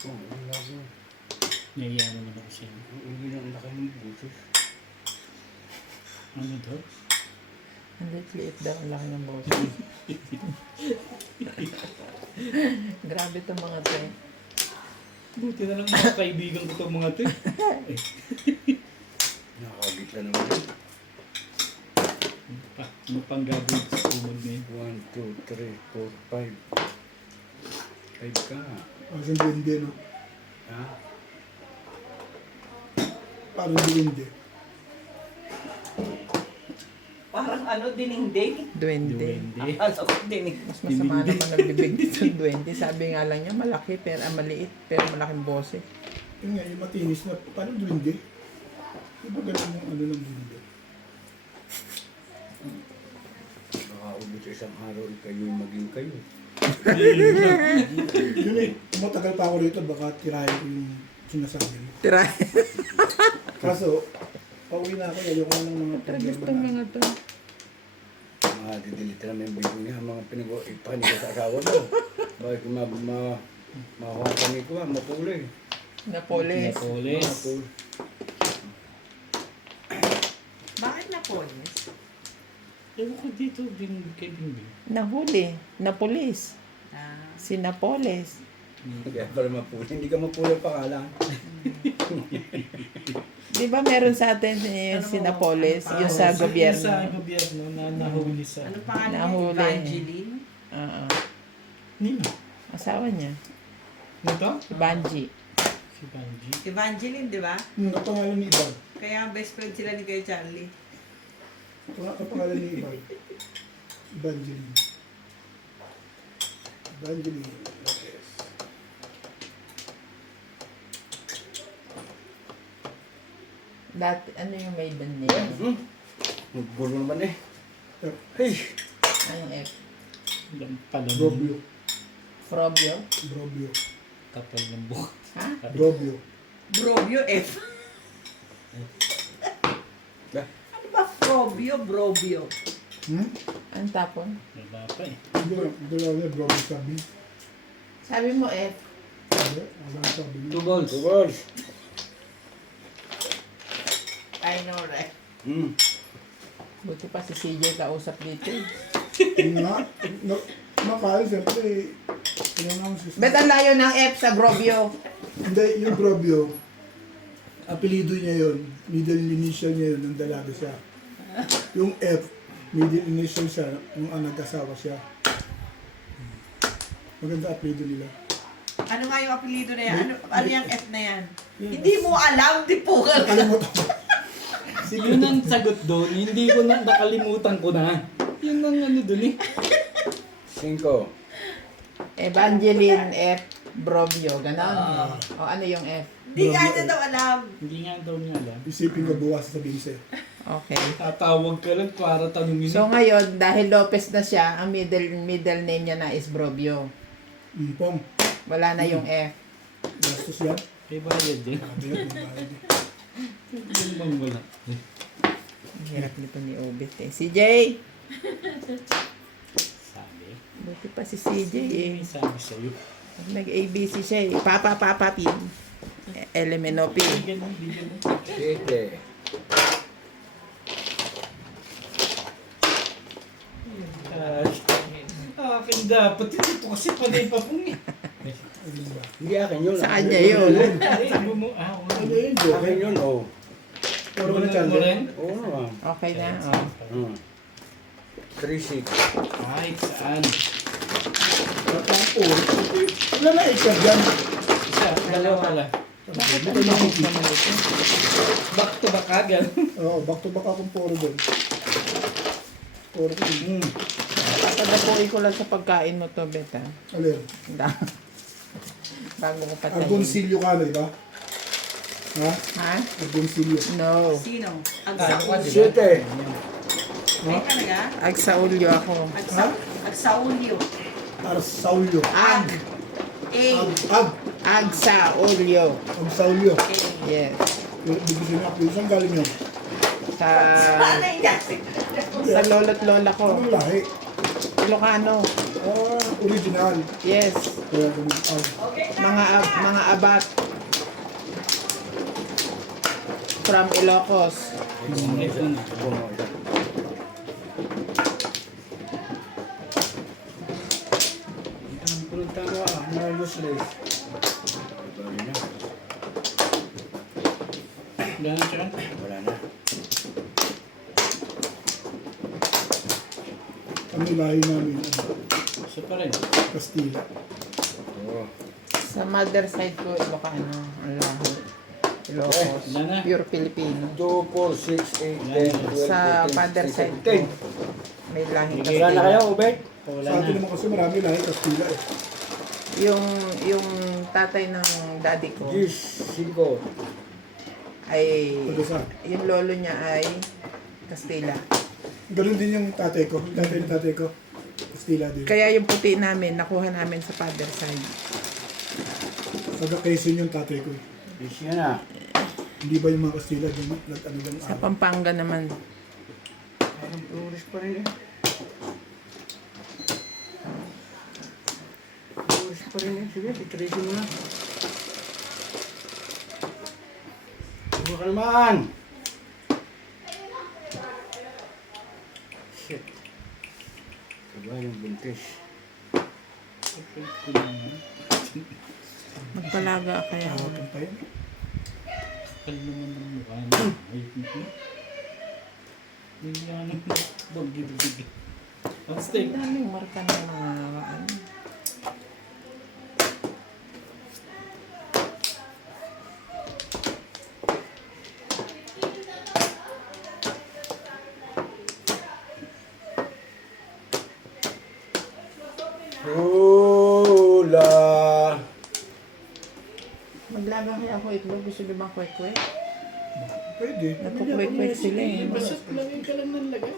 Oh, ang labo. Nahiya naman ako siya. Hindi na ang laki ng busos. Ano to? Ang liit daw, ang laki ng boses. Grabe itong mga to eh. Buti na lang mga kaibigan ko itong mga to. Nakakagit na naman. Ano pang gagawin sa tumod na yun? 1, 2, 3, 4, 5. 5 ka. Parang duwende no? Ha? Parang duwende. Parang ano, dininding. Duwende. Duwende. Akala ko dining. Mas masama naman ang bibig dito ng duwende. Sabi nga lang niya, malaki pero maliit pero malaking boses. Yun nga, yung matinis na parang duwende. Diba ganun yung ano ng duwende? Baka ulit sa isang araw kayo maging kayo. Yun eh, matagal pa ako rito, baka tirahin ko yung sinasabi mo. Tira. Kaso, pauwi na ako, ayoko na ng mga Tragis problema tong na. mga to. Mga didelete naman yung video niya, mga pinag-ipahan niya sa asawa mo. Bakit mahawakan ko mapulay. Napoles. Napoles. Mapulay. Bakit na polis? Ewan ko dito, kay Bingbing. Nahuli. Napolis. Ah. Si Napoles. Kaya pala mapulay. Hindi ka mapulay pangalan. Di ba meron sa atin Ano si mo? Napoles, Ano pa? yung sa Sa gobyerno? gobyerno na nahuli sa... Ano pangalan niya? Nahuli. Evangeline? Oo. Nino? Asawa niya. Nito? Si Banji. Si Banji. Evangeline, di ba? Yung kapangalan ni Ibar. Kaya best friend sila ni Kuya Charlie. Kapangalan ni Ibar. Evangeline. Evangeline. Yes. Dati, ano yung maiden name? Gulo naman eh. Hey! Anong F? Yan pala Brobio. Frobio? Brobio. kapal ng buhok. Ha? Brobio. Brobio F. Ano ba Frobio, Brobio? Hmm? Ang tapon? Wala pa eh. Hindi lang niya Brobio sabi. Sabi mo F. Hindi, alam sabi niya. 2 balls. 2 balls. I know, right? Buti pa si CJ kausap dito. Yun nga, makain siyempre, kailangan mo Bet ang layo ng F sa Brobio. Hindi, yung Brobio, apelido niya yun. Middle initial niya yun, nang dalaga siya. Yung F, middle initial siya, nung nag-asawa siya. Maganda apelido nila. Ano nga yung apelido na yan? Ano yung F na yan? Hindi mo alam, di po ka. Nakalimutan ko. Yun ang sagot doon. Hindi ko na, nakalimutan ko na. Yun ang ano doon eh. 5. Evangeline F. Bromio, ganon. O ano yung F? Hindi nga niya daw alam. Hindi nga daw niya alam. Isipin ko bukas sabihin sa'yo. Okay. Tatawag ka lang para tanungin. So ngayon, dahil Lopez na siya, ang middle name niya na is Bromio. Pong, Wala na yung F. gastos yan. May bayad din. Sabi yan, may bayad eh. Yung bang wala. Ang hirap nito ni Obit eh. CJ! Sabi. Buti pa si CJ eh. May sabi sa'yo. Nag-ABC siya eh. Papa, pin. LMNOP. Hindi ganun, hindi ganun. 7. Akin dapat. Hindi po kasi panay pa po eh. Ano ba? Hindi akin yun. Sa kanya yun. Sabi mo, Ano yun, Joe? Akin yun, oh. Puro ka na mo channel. rin? Oo naman. Okay na. Oh. 3-6. Kahit saan. Tatampo. Wala na ikad yan. Isa, dalawa pala. Bakit ang langit naman ito? Back to back agad. Oo, back to back akong puro doon. Puro ko. Papadapuin ko lang sa pagkain mo to, Beta. Alin? Bago ko patayin. Agoncillo ka na, diba? Ha? Ha? Agoncillo. No. Sino? Ah, Agsaulyo. 7. Ay talaga? Agsaulyo ako. Agsaulyo. Arsaulyo. Ag. A. Agsaulyo. Agsaulyo. Yes. Bigyan ako. Saan galing yun? Sa Panay niya. sa lolo't lola ko. Anong lahi? Ilocano. Original. Yes. Kaya ganun. Mga abat. From Ilocos. Ito na. Ang pulong tama, useless. Ganun siya. Wala na. Kami lahi namin. Isa pa rin. Kastila. Oo. Sa mother side ko, Ilocano. Ang lahi. Ilocos. Wala na. Pure Filipino. 2, 4, 6, 8, 10, 12, Sa 13, father 14, side 15. ko, may lahing Wala na kayo, Castilla. Ubed? Wala Sa atin na. naman kasi marami lahi Kastila eh. Yung tatay ng daddy ko Gis, 5. ay, Pagkasa. yung lolo niya ay Castilla. Ganun din yung tatay ko. Yung tatay ng tatay ko. Kastila din. Kaya yung puti namin, nakuha namin sa father side. Taga Quezon yung tatay ko eh. Gis yan na. Hindi ba yung mga Kastila din? Nag-ano lang Sa Pampanga naman. Parang flores pa rin eh. Flores pa rin eh. Sige, titrasin mo na. Subukan ka naman. Shit. Diba yung buntis? Magpalaga kaya. Tawagin pa yun. Kapal naman ng mukha niya. Ay, hindi yan ang bagi-bagi. Ang Ang steak. daming marka ng mga ano. Hula. Maglaga kaya ako itlog. Gusto niyo bang kwek-kwek? Pwede. Nagkukwek-kwek sila eh. Basat lang ka lang ng lagay.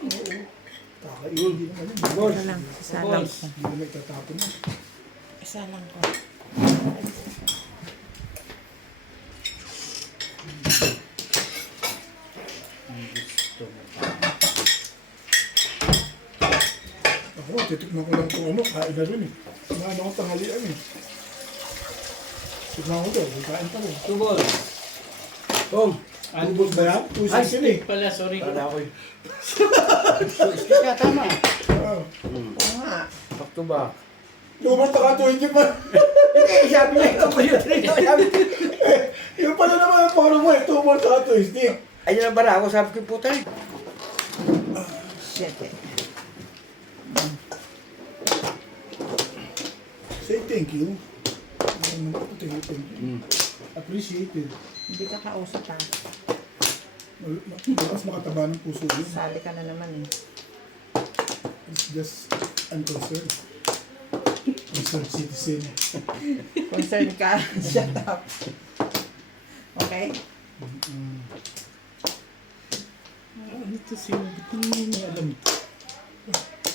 Kakainin naman yun. Boss. Isa lang. Isa lang Boss. ko. Hindi naman itatapon na. Isa lang ko. Ang gusto mo. Ako, titikman ko lang kung ano. Kain na rin eh. Kumain ako tanghalian eh. Tikman ko daw. Kain pa rin. Tubol. Tom. Ubus ba yan? Pusay yun eh. Pala, sorry. Kala ko eh. So, stick ka, tama. Oo. Oo nga. Back to back. Lumang nakatuwid yun ba? Eh, sabi niya, ito pa yun. Sabi ko, Yung pala naman ang paro mo eh. Tumor sa twisting. ayun ang bara ako, sabi ko, puta. Shit eh. Say thank you. Thank you. Appreciate it. Hindi ka kausap ha. Mas makataba ng puso yun. Sali ka na naman eh. It's just unconcerned. Concerned citizen. Concerned ka. Shut up. Okay? Ano to siya? Ba't naman may alam ito?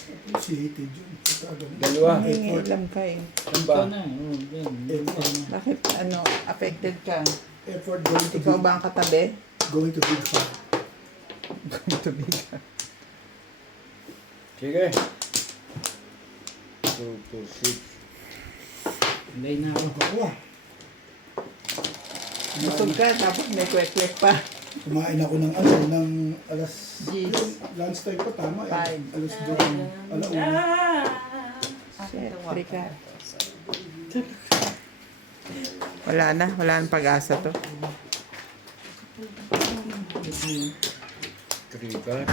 Appreciated yun. Dalawa. Nangingilam ka eh. Ano ba? Ikaw na. Oh, yan. Bakit ano, affected ka? Effort going to Ikaw big, ba ang katabi? going to big fun. Katabi ka. Sige. 2 to 6. Hindi na ako. Ako ah. Busog ka, tapos may kwek-kwek pa. Kumain ako ng ano, ng alas... Jeez. Lunch time pa, tama eh. Five. Alas 2. Alauna. Shit, ka. Wala na, wala nang pag-asa to. Trigger.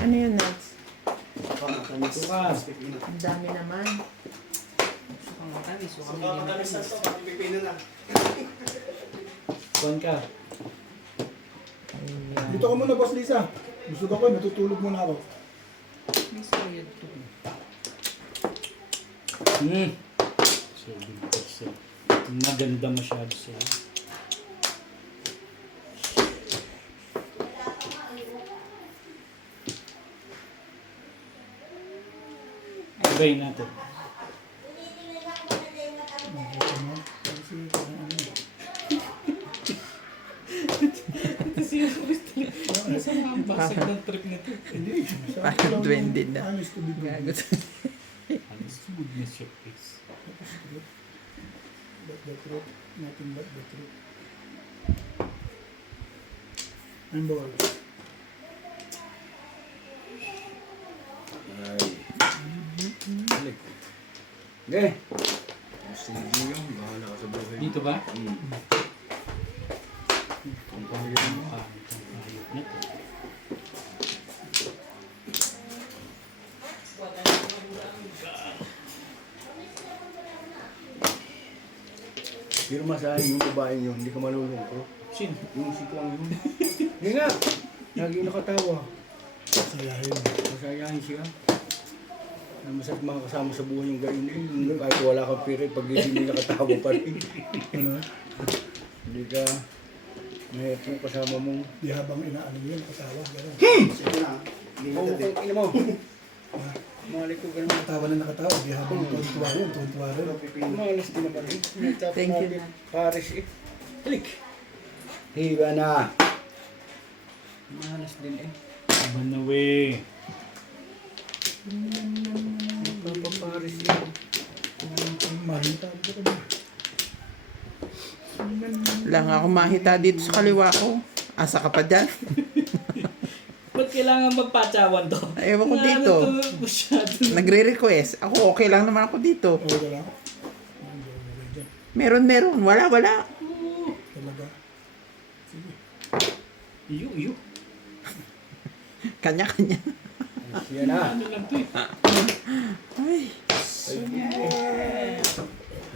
Ano yun, Nats? Ito ka. Ang dami naman. Sukang matamis, sukang hindi matamis. Kuhan ka. Dito ka muna, Boss Lisa. Busog ako, natutulog muna ako. May soyod to. 7%. Maganda masyado sa'yo. Try natin. Kasi yung gusto niya. Nasaan ang basag ng trip nito? Hindi. Parang duwende na. Honest to be Gago. Honest goodness your face. But the truth, nothing but the truth. I'm bored. Ay. Balik. Okay. Sige yun, bahala ka sa buhay. Dito ba? Ang pangyayon mo. Itong ayot na to. Pero masahin yung babaeng yun, hindi ka malulungkot. Sino? Yung si Kuang yun. Hindi nga. Lagi nakatawa. Sayahin. Masayahin siya. Na masarap mga kasama sa buhay yung ganyan eh. Yung kahit wala kang pira, pag hindi nakatawa pa rin. Ano? Hindi ka mahirap yung kasama mo. Di habang inaano yun, kasawa. Gano'n. Oo, kung ina mo. Malik ko ganun. Nakatawa na nakatawa. Di habang tuwan-tuwa yun, tuwan-tuwa rin. Malas din naman eh. Thank you, natin Paris eh. Halik. Higa na. Malas din eh. Iban na we. Papaparis yan. Mahita ko kami. Wala nga akong mahita dito sa kaliwa ko. Asa ka pa dyan? Ba't kailangan magpatsawan to? Ewan ko dito. Ano to masyado? Nagre-request. Ako okay lang naman ako dito. Oo, wala. Meron. Wala. Talaga. Sige. Iyo. Kanya-kanya. Yan na. Ano lang to eh. Ay.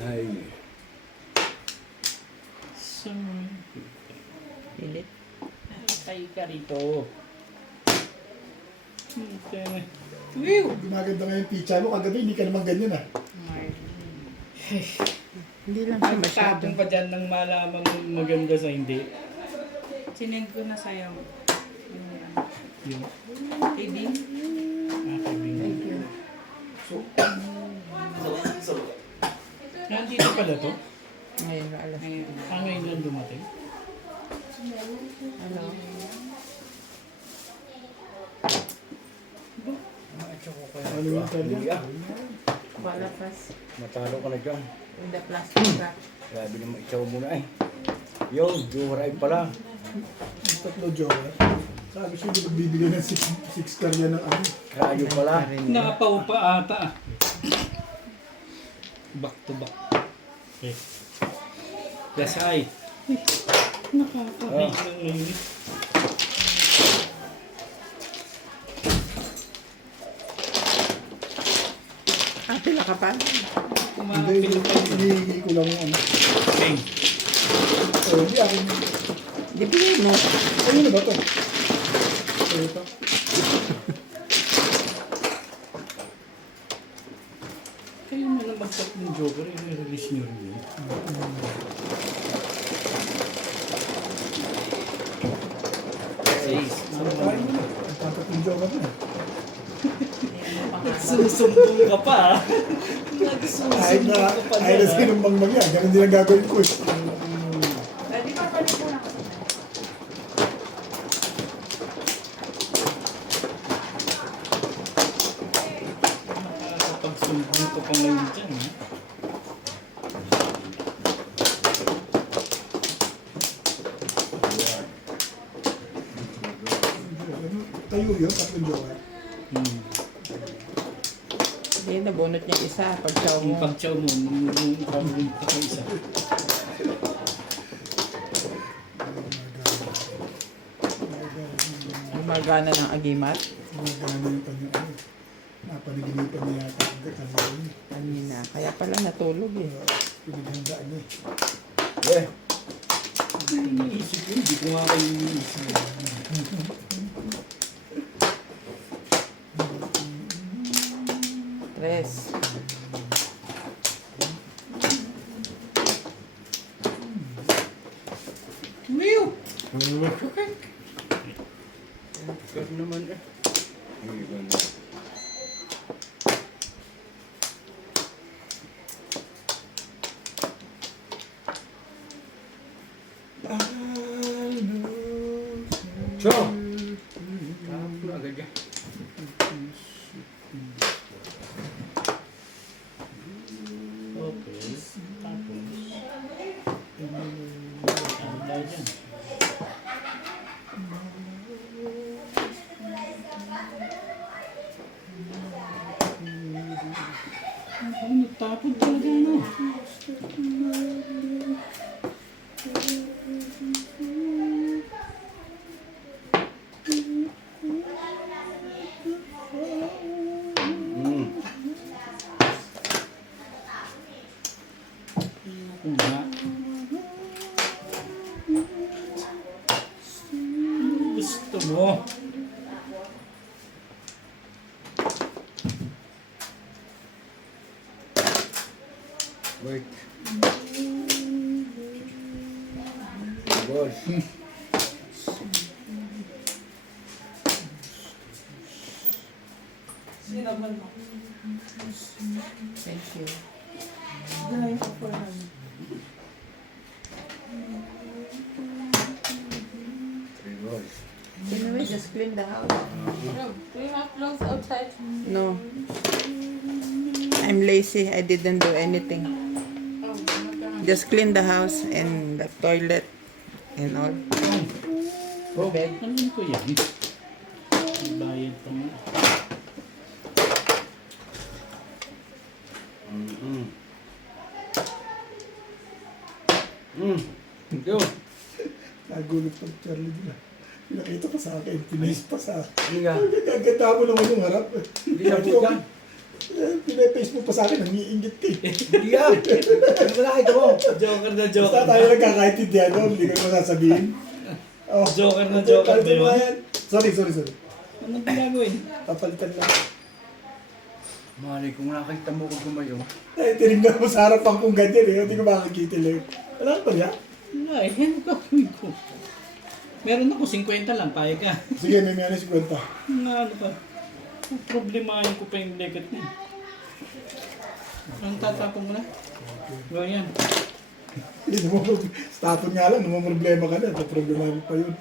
Ay. So, Pilit. tayo ka rito. Okay. Gumaganda nga yung pizza mo. Kagabi, hindi ka naman ganyan ah. Hindi lang siya masyado. Magtapong pa dyan ng malamang maganda sa hindi. Sinend ko na sa'yo. Yung Kidding? aking Thank you. nandito pala to? Ngayon, alas. Ngayon lang dumating? Ano? Ano yung kanya? Wala pas. Matalo ka na dyan. With the plastic wrap. Grabe naman ikaw muna eh. Yung, Jorai pala. Tatlo jowa. Sabi siya, nagbibigay ng 6 star yan ng ano. Radyo pala. Nakapaw pa ata. Back to back. Okay. Gasay. Nakakahay ng mainit. Pila ka pa? Hindi, Kumapil pa yun. hinihingi ko lang yung ano. Okay. Hindi akin. Di bigay mo. Ayun na ba ito? Ito. Kayo man ang mag-tap ng Joker, i-release nyo rin yun. Says. Kain mo na. Ang tatat ng joke na. Nagsusumbong ka pa. Kahit na, kahit na sinumbang mag yan, ganun din ang gagawin ko eh. Pwede pa pwede po na. Nakakapagsumbong ko pa ngayon dyan. Ha? Tayo yun, tatlong joke. Hindi, nabunot niya isa. Pagsaw Yung mo. pag-chow mo, nung gagawin ka pa isa. Gumagana ng agimat. Mga ganun yung kanyang ano. Napanaginipan niya yata. Kanina. Kanina. Kaya pala natulog eh. Pinaghandaan niya. Eh, Iniisip yun, hindi ko nga kayo iniisip. Tres. Mew! ganun naman eh. Ayun. So, tapos agad yan. Okay. Tapos, ano tayo dyan? Ano, nagtapon talaga, no? Mm. Kung nga. Ano gusto mo? Wait. Boss. Sinaman mo. Thank you. Dahil ko po namin. Three balls. Anyway, just clean the house. Do you have clothes outside? No. I'm lazy. I didn't do anything. Oh, Just clean the house and the toilet and all. Oh, namin ko yan. Bayad pa mo. Mm-mm. Mm. Yun. Nagulat pag Charlie din ah. Pinakita pa sa akin, pinace pa sa akin. Hindi nga. Gaganda mo naman yung harap. Hindi na po yan. Pinapace mo pa sa akin, nangiingit ka eh. Hindi yan. Ano ba nakita mo? Joker na Basta tayo nagkakaintindihan doon, hindi ko naman sasabihin. Oh, Joker na joker palitan ba mo yun? yan. Sorry. Anong ginagawin? Papalitan lang. Mali, kung nakita mo ko gumayo. Ay, tinignan mo sa harapan kong ganyan eh. Hindi ko makakita lang. Wala ka pa niya? Wala eh, ano gagawin ko? Meron ako 50 lang, payag ka. Sige, may ano si kwenta. Nga ano pa? Problemahin ko pa yung legat na yun. Anong tatapon mo na? Gawin yan. Hindi mo, tapon nga lang, naman problema ka na. Problema mo pa yun.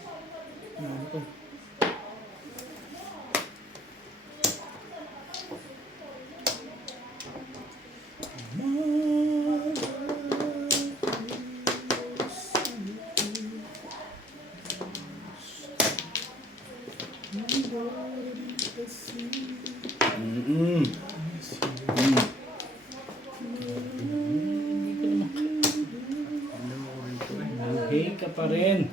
Ano pa? Mm-mm. Hey ka pa rin.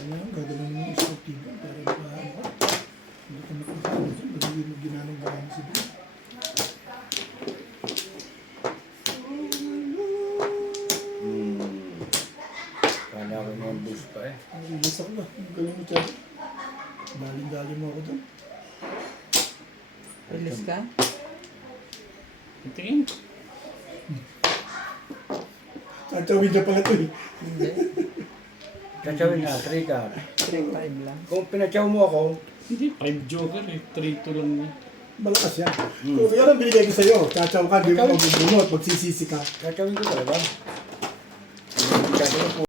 Ano yung gagawin mo yung sportivo para mapaano ka? Hindi ka makakano dyan. Hindi mo ginanong gawin si Bill. Kala ko nga bus pa eh. Ang ilis ako ba? Ang galing mo dyan. Daling-daling mo ako dyan. Release ka? Tingin. Tatawid na pala ito eh. Hindi. Kachawin na, 3 ka. 3-5 lang. Kung pinachaw mo ako, Hindi, 5 joker eh. 3-2 lang yan. Malakas yan. Kung yan ang binigay ko sa'yo, tatsaw ka, di mo magbubunot, magsisisi ka. kachawin ko talaga. Kachawin ko